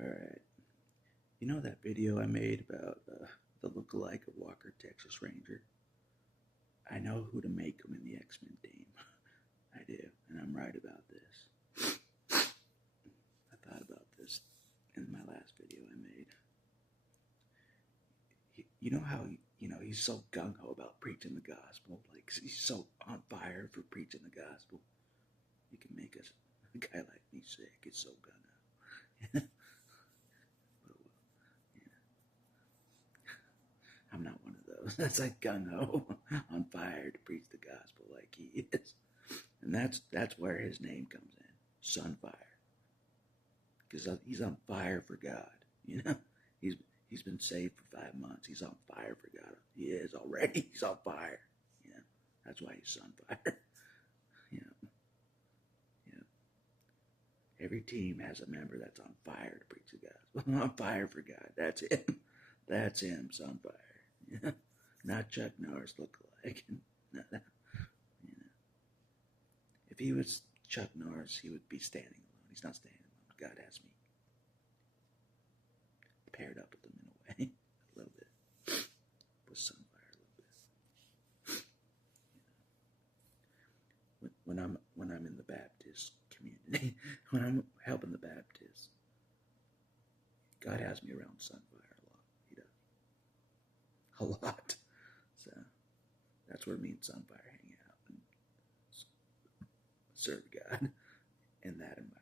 Alright. You know that video I made about the look-alike of Walker, Texas Ranger? I know who to make him in the X-Men team. I do, and I'm right about this. I thought about this in my last video I made. You know how, he's so gung-ho about preaching the gospel? Like, he's so on fire for preaching the gospel. You can make a guy like me sick. It's so gung-ho. I'm not one of those. That's like gung-ho, on fire to preach the gospel like he is. And that's where his name comes in, Sunfire. Because he's on fire for God, He's been saved for 5 months. He's on fire for God. He is already. He's on fire. That's why he's Sunfire. Every team has a member that's on fire to preach the gospel. On fire for God. That's him. That's him, Sunfire. Not Chuck Norris look-alike. If he was Chuck Norris, he would be standing alone. He's not standing alone. God has me paired up with him in a way, a little bit, with Sunfire a little bit. When I'm in the Baptist community, when I'm helping the Baptists, God has me around Sunfire a lot. He does. A lot. So that's where me and Sunfire hang out and serve God in that environment.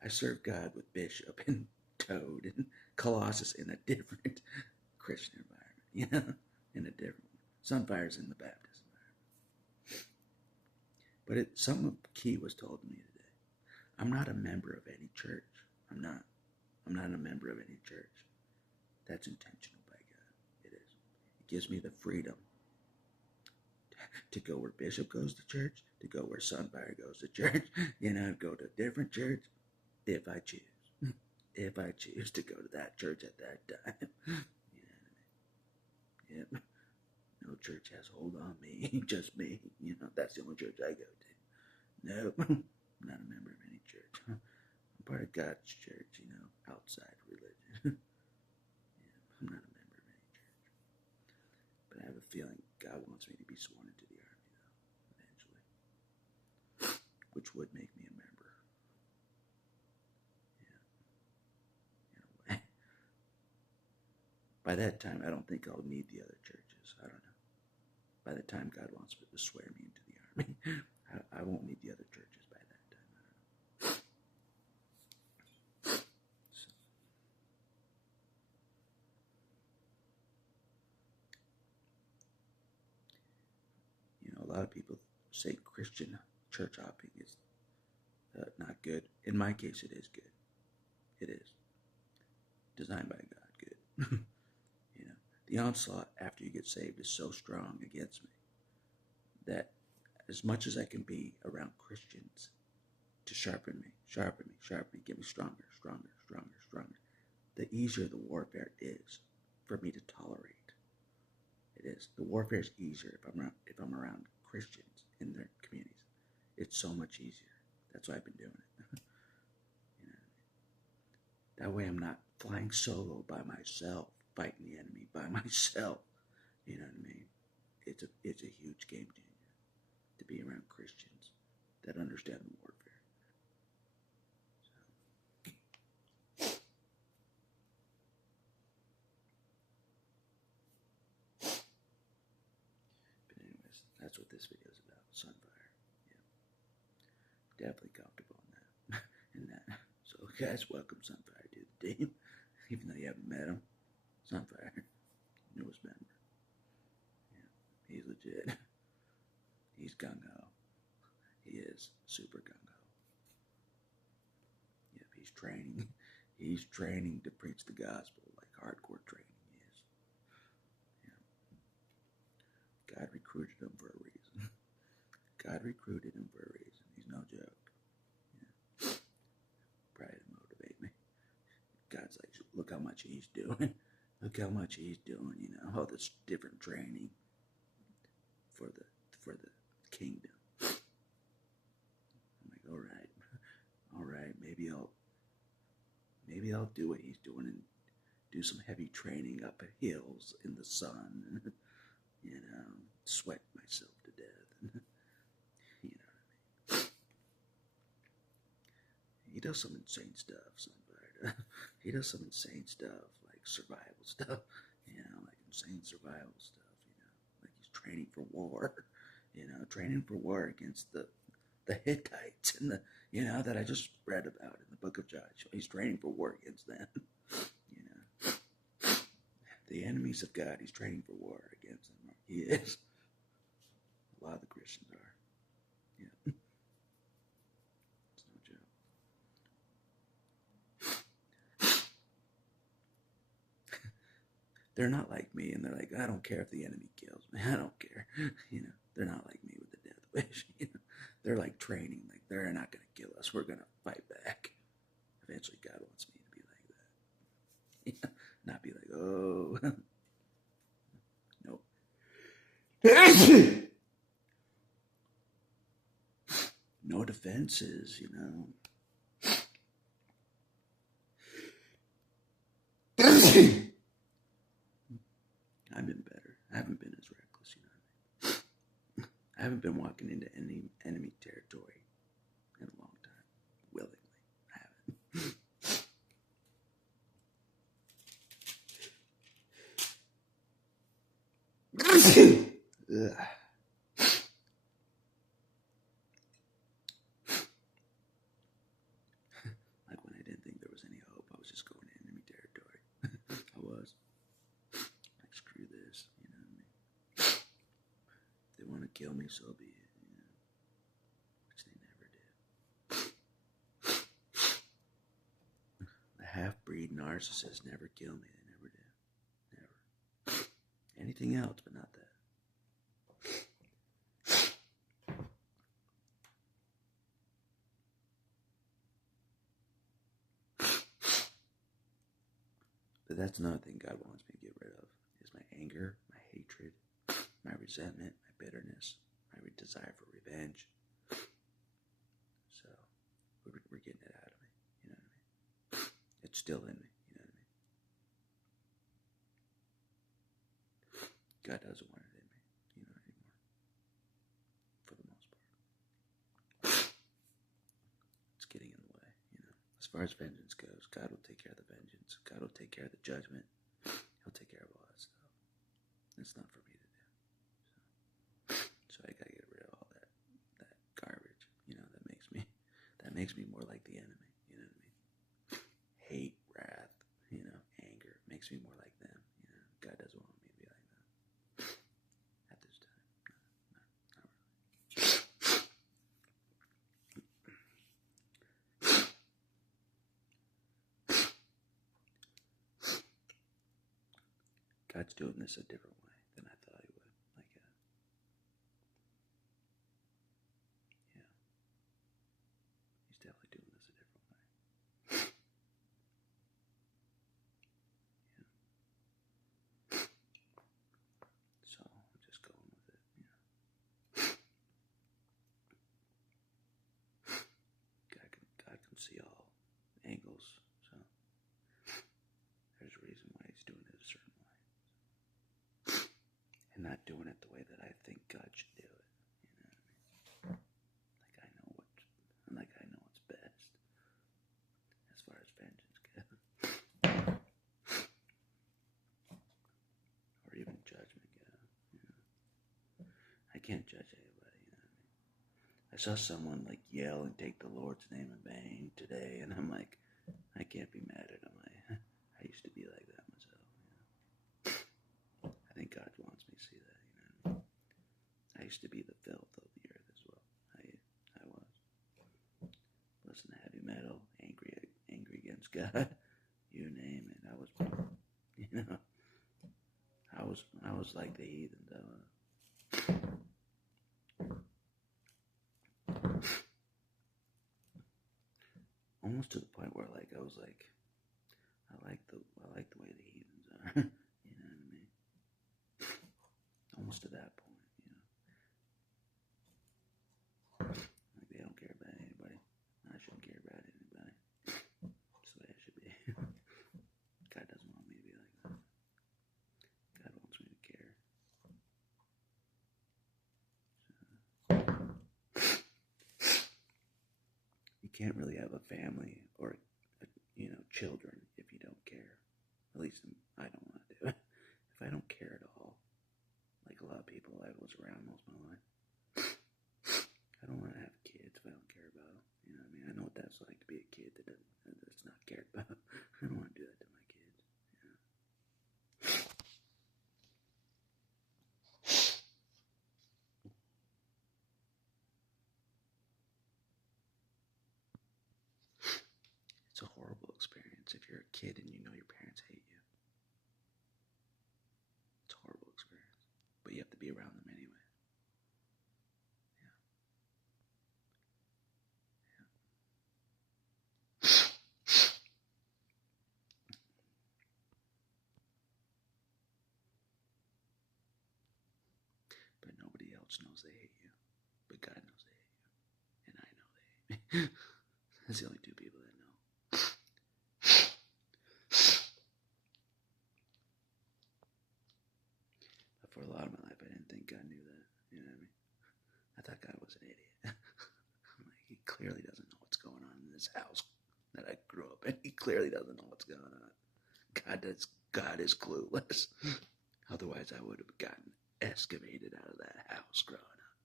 I serve God with Bishop and Toad and Colossus in a different Christian environment, in a different one. Sunfire's in the Baptist environment. But something key was told to me today. I'm not a member of any church. I'm not a member of any church. That's intentional by God. It is. It gives me the freedom to go where Bishop goes to church, to go where Sunfire goes to church, go to a different church if I choose. If I choose to go to that church at that time. Yep. No church has hold on me, just me. That's the only church I go to. Nope. I'm not a member of any church. I'm part of God's church, outside religion. I'm not a member of any church. But I have a feeling God wants me to be sworn into the army, though, eventually. Which would make me a member. In a way. By that time, I don't think I'll need the other churches. I don't know. By the time God wants me to swear me into the army, I won't need the other churches by that time. I don't know. A lot of people say Christian church hopping is not good. In my case, it is good. It is. Designed by God, good. The onslaught after you get saved is so strong against me that as much as I can be around Christians to sharpen me, get me stronger, the easier the warfare is for me to tolerate. It is. The warfare is easier if I'm around Christians in their communities. It's so much easier. That's why I've been doing it. That way I'm not flying solo by myself, fighting the enemy by myself. You know what I mean? It's a huge game changer to be around Christians that understand the warfare. But anyways, that's what this video is about. Sunfire. Yeah. Definitely comfortable in that. So guys, welcome Sunfire to the team. Even though you haven't met him. Sunfire, newest member. Yeah, he's legit. He's gung-ho. He is super gung-ho. Yep, he's training. He's training to preach the gospel, like hardcore training is. Yeah. God recruited him for a reason. God recruited him for a reason. He's no joke. Yeah. Probably to motivate me. God's like, look how much he's doing. Look how much he's doing, all this different training for the kingdom. I'm like, all right, maybe I'll do what he's doing and do some heavy training up at hills in the sun, and sweat myself to death, and you know what I mean. He does some insane stuff, Sunfire. He does some insane stuff, like survival stuff, like insane survival stuff, like he's training for war, training for war against the Hittites and that I just read about in the book of Joshua. He's training for war against them, the enemies of God. He's training for war against them. He is. A lot of the Christians are. Yeah. It's no joke. They're not like me, and they're like, I don't care if the enemy kills me. I don't care. They're not like me with the death wish. They're like training, like they're not going to kill us. We're going to fight back. Eventually, God wants me to be like that. Not be like, oh, nope. No defenses, I've been better. I haven't been as reckless, I haven't been walking into any enemy territory in a long time. Willingly. I haven't. Ugh. Like when I didn't think there was any hope, I was just going to enemy territory. I was. Like, screw this, you know what I mean? If they want to kill me, so be it, which they never did. The half-breed narcissists never kill me, they never did. Never. Anything else, but not that. But that's another thing God wants me to get rid of, is my anger, my hatred, my resentment, my bitterness, my desire for revenge. So, we're getting it out of me, you know what I mean? It's still in me, you know what I mean? God doesn't want it in me, anymore. For the most part. It's getting in the way, As far as vengeance goes, God will take care of the vengeance. God will take care of the judgment. He'll take care of all that stuff. It's not for me to do. So I gotta get rid of all that garbage, that makes me more like the enemy, you know what I mean? Hate, wrath, anger, makes me more like them, God doesn't want me to be like that. At this time. No, not really. God's doing this a different way than I thought he would. He's definitely doing this a different way. So I'm just going with it, God can see all angles, so there's a reason why he's doing it a certain way. And not doing it the way that I think God should do it. Like I know what's best as far as vengeance goes. Or even judgment goes. I can't judge anybody, I saw someone like yell and take the Lord's name in vain today, and I'm like, I can't be mad at him. I used to be like that myself. I think God wants me to see that. I used to be the filth of the earth as well. I was. Listen to heavy metal, angry against God. You name it. I was like the heathen though. Almost to the point where I was like, I like the way the heathens are. You know what I mean? Almost to that point, Like they don't care about anybody. I shouldn't care about anybody. can't really have a family or, children if you don't care. At least I don't want to do it. If I don't care at all, like a lot of people I was around most of my life, I don't want to have kids if I don't care about them. You know what I mean? I know what that's like to be a kid that's not cared about. I don't want to do that to my kids. It's a horrible experience if you're a kid and you know your parents hate you. It's a horrible experience. But you have to be around them anyway. Yeah. But nobody else knows they hate you. But God knows they hate you. And I know they hate me. That's the only two people that know. But for a lot of my life, I didn't think God knew that. You know what I mean? I thought God was an idiot. I'm like, he clearly doesn't know what's going on in this house that I grew up in. He clearly doesn't know what's going on. God is clueless. Otherwise, I would have gotten excavated out of that house growing up.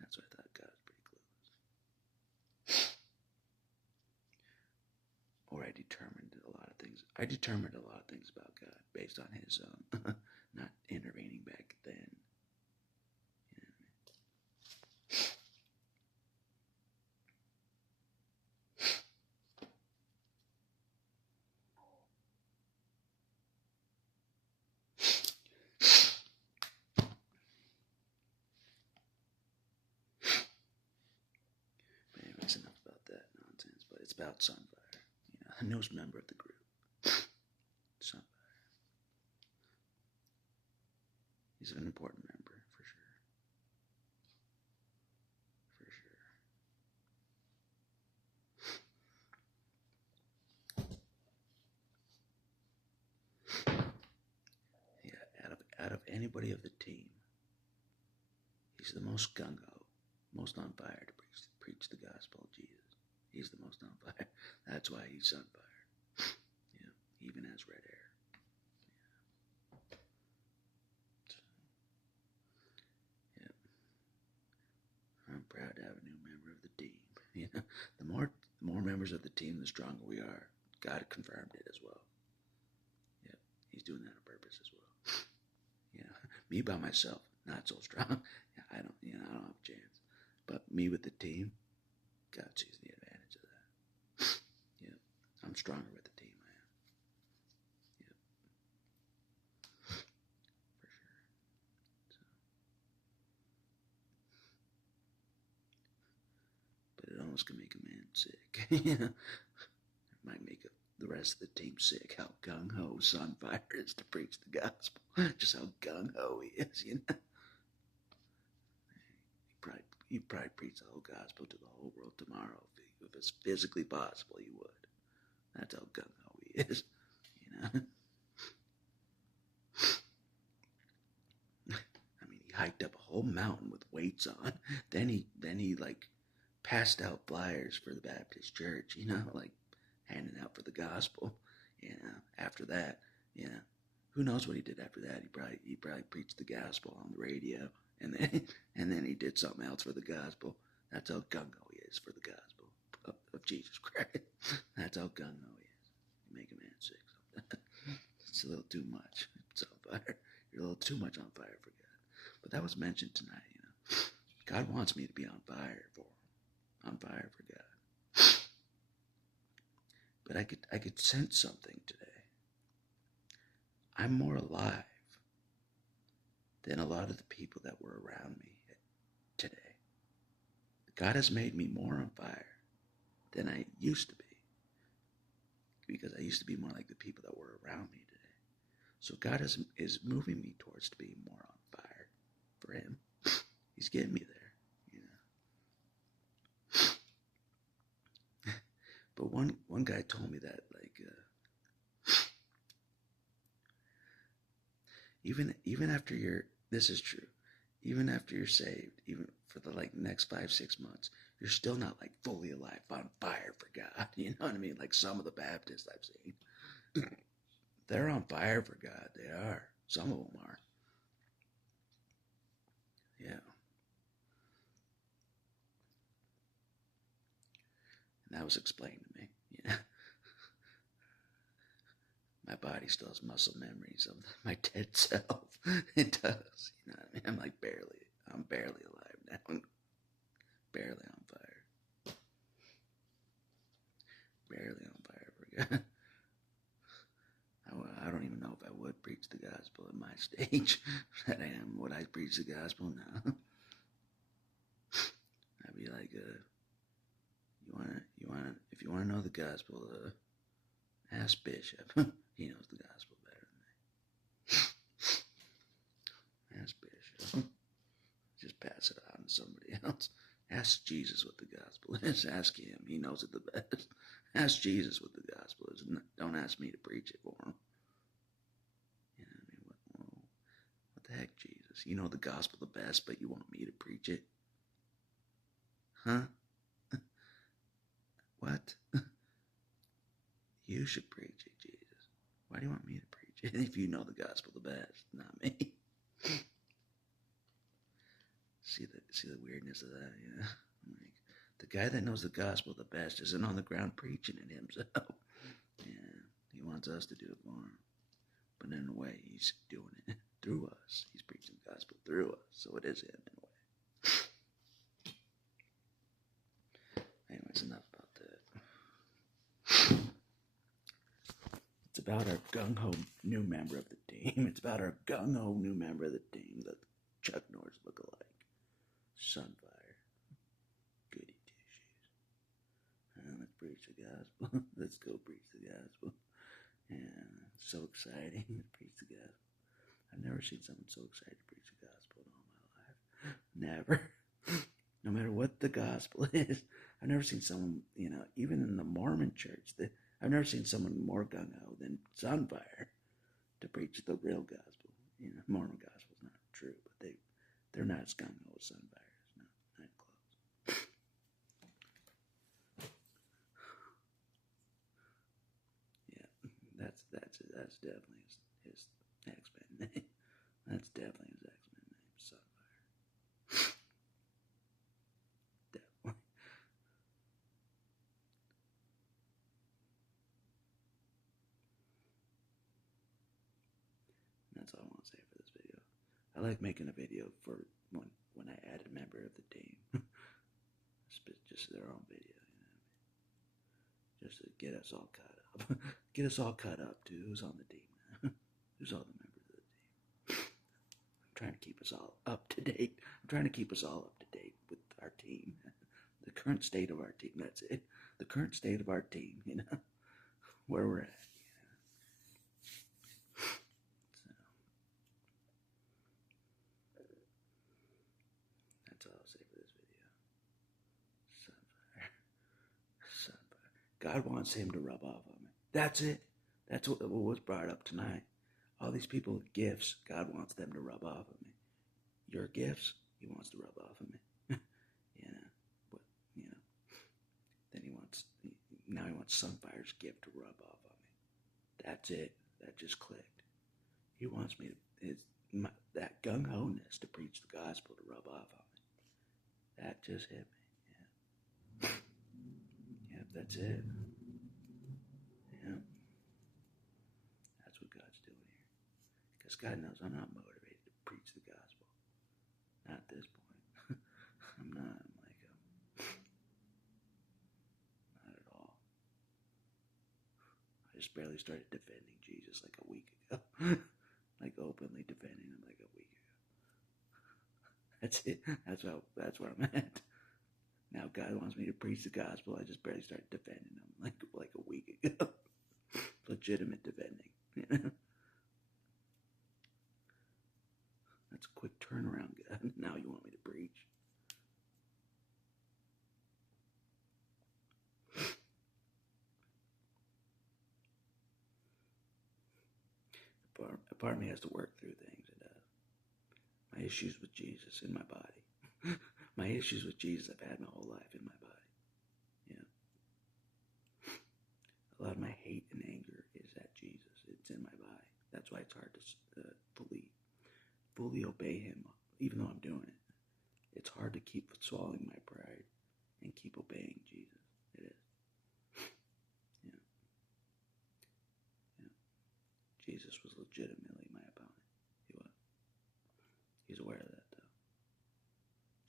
That's why I thought God was pretty clueless. Or I determined a lot of things. I determined a lot of things about God based on his not intervening back then. You know what I mean? But anyways, enough about that nonsense. But it's about Sunfire, the newest member of the group. Sunfire. He's an important member, for sure. For sure. Yeah, out of anybody of the team, he's the most gung-ho, most on fire to preach the gospel of Jesus. He's the most on fire. That's why he's Sunfire. Yeah, he even has red hair. Yeah. I'm proud to have a new member of the team. The more members of the team, the stronger we are. God confirmed it as well. Yeah, he's doing that on purpose as well. Me by myself, not so strong. I don't have a chance. But me with the team, God sees the advantage of that. Yeah, I'm stronger with the team. I am. Yeah, for sure. So, but it almost can make a man sick. It might make the rest of the team sick. How gung ho Sunfire is to preach the gospel. Just how gung ho he is. He'd probably preach the whole gospel to the whole world tomorrow if it's physically possible. He would. That's how gung ho he is. I mean, he hiked up a whole mountain with weights on. Then he like passed out flyers for the Baptist church. Like handing out for the gospel. After that, who knows what he did after that? He probably preached the gospel on the radio, and then he did something else for the gospel. That's how gung ho he is for the gospel of Jesus Christ. That's how gung ho he is. You make a man sick sometimes. It's a little too much. It's on fire. You're a little too much on fire for God. But that was mentioned tonight. God wants me to be on fire for him. On fire for God. But I could sense something today. I'm more alive than a lot of the people that were around me today. God has made me more on fire than I used to be. Because I used to be more like the people that were around me today. So God is moving me towards being more on fire for him. He's getting me there. But one guy told me that, like, even after this is true, even after you're saved, even for the like next 5, 6 months, you're still not like fully alive, on fire for God. You know what I mean? Like some of the Baptists I've seen, they're on fire for God. They are. Some of them are. Yeah. And that was explained to me. Yeah. My body still has muscle memories of my dead self. It does. You know what I mean? I'm barely alive now. I'm barely on fire. Barely on fire for God. I don't even know if I would preach the gospel at my stage that I am. Would I preach the gospel? No. I'd be like, if you wanna know the gospel, ask Bishop. He knows the gospel better than me. Ask Bishop. Just pass it on to somebody else. Ask Jesus what the gospel is. Ask him. He knows it the best. Ask Jesus what the gospel is. Don't ask me to preach it for him. You know what I mean? What the heck, Jesus? You know the gospel the best, but you want me to preach it? Huh? What? You should preach it, Jesus. Why do you want me to preach it if you know the gospel the best, not me? See the weirdness of that, you know? Like, the guy that knows the gospel the best isn't on the ground preaching it himself. Yeah, he wants us to do it for him. But in a way, he's doing it through us. He's preaching the gospel through us, so it is him in a way. Anyways, enough about that. It's about our gung-ho new member of the team. It's about our gung-ho new member of the team, the Chuck Norris look-alike. Sunfire. Goody two-shoes. Let's preach the gospel. Let's go preach the gospel. Yeah, so exciting to preach the gospel. I've never seen someone so excited to preach the gospel in all my life. Never. No matter what the gospel is. I've never seen someone, even in the Mormon church, I've never seen someone more gung-ho than Sunfire to preach the real gospel. Mormon gospel's not true, but they're not as gung-ho as Sunfire. Not close. Yeah, that's definitely his X-Men name. That's definitely his X-Men name, Sunfire. Definitely. That's all I want to say for this video. I like making a video for when I add a member of the team. Just their own video, just to get us all caught up. Get us all caught up to who's on the team now. Who's all the members of the team. I'm trying to keep us all up to date. I'm trying to keep us all up to date with our team. The current state of our team, that's it. The current state of our team, where we're at. That's all I'll say for this video. Sunfire. God wants him to rub off on me. That's it. That's what was brought up tonight. All these people with gifts, God wants them to rub off on me. Your gifts, he wants to rub off on me. But, then he wants Sunfire's gift to rub off on me. That's it. That just clicked. He wants me that gung-ho-ness to preach the gospel to rub off on me. That just hit me. Yeah. Yep, that's it. Yeah. That's what God's doing here. Because God knows I'm not motivated to preach the gospel. Not at this point. I'm not. Not at all. I just barely started defending Jesus like a week ago. Like openly defending him like a week ago. That's it. That's where I'm at. Now God wants me to preach the gospel. I just barely started defending him like a week ago. Legitimate defending. That's a quick turnaround, God. Now you want me to preach. A part of me has to work through things. It does. My issues with Jesus in my body. My issues with Jesus I've had my whole life in my body. Yeah. A lot of my hate and anger is at Jesus. It's in my body. That's why it's hard to fully obey him, even though I'm doing it. It's hard to keep swallowing my pride and keep obeying Jesus. It is. Yeah. Yeah. Jesus was legitimately my opponent. He was. He's aware of that, though.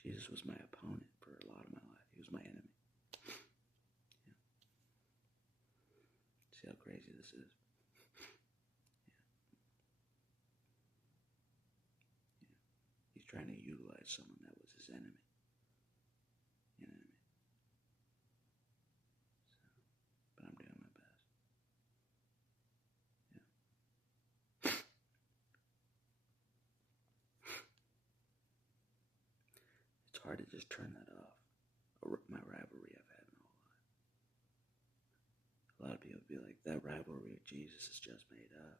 Jesus was my opponent for a lot of my life. He was my enemy. Yeah. See how crazy this is? Yeah. Yeah. He's trying to utilize someone that was his enemy. You know what I mean? So, but I'm doing my best. Yeah. It's hard to just turn that off. My rivalry I've had my whole life. A lot of people be like, that rivalry with Jesus is just made up.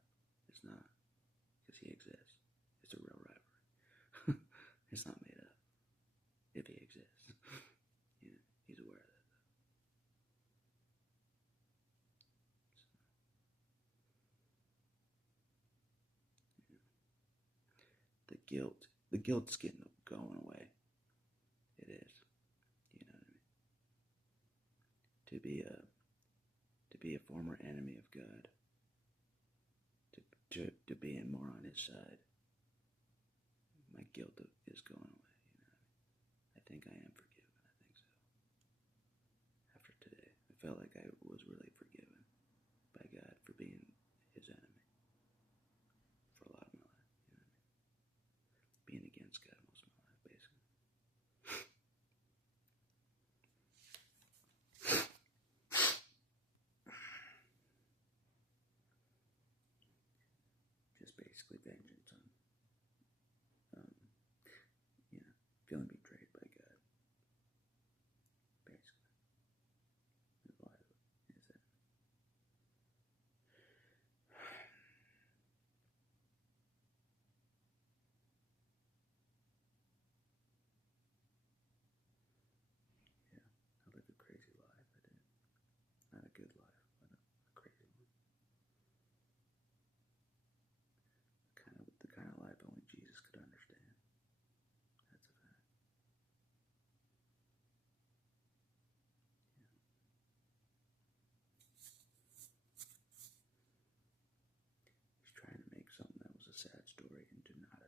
It's not. Because he exists. It's a real rivalry. It's not made up. If he exists. You know, he's aware of that, though. So, yeah. The guilt's going away. It is. You know what I mean? To be a former enemy of God, to being more on his side, my guilt is going away. You know what I mean? I think I am forgiven. I think so. After today, I felt like I was really forgiven by God for being his enemy for a lot of my life. You know what I mean? Being against God most of my life, basically. Just basically vengeance on, feeling betrayed by God. Basically, is why is it. Yeah, I lived a crazy life. I did. Not a good life, but a crazy one. The kind of life only Jesus could understand. That's a fact. Yeah. He's trying to make something that was a sad story into not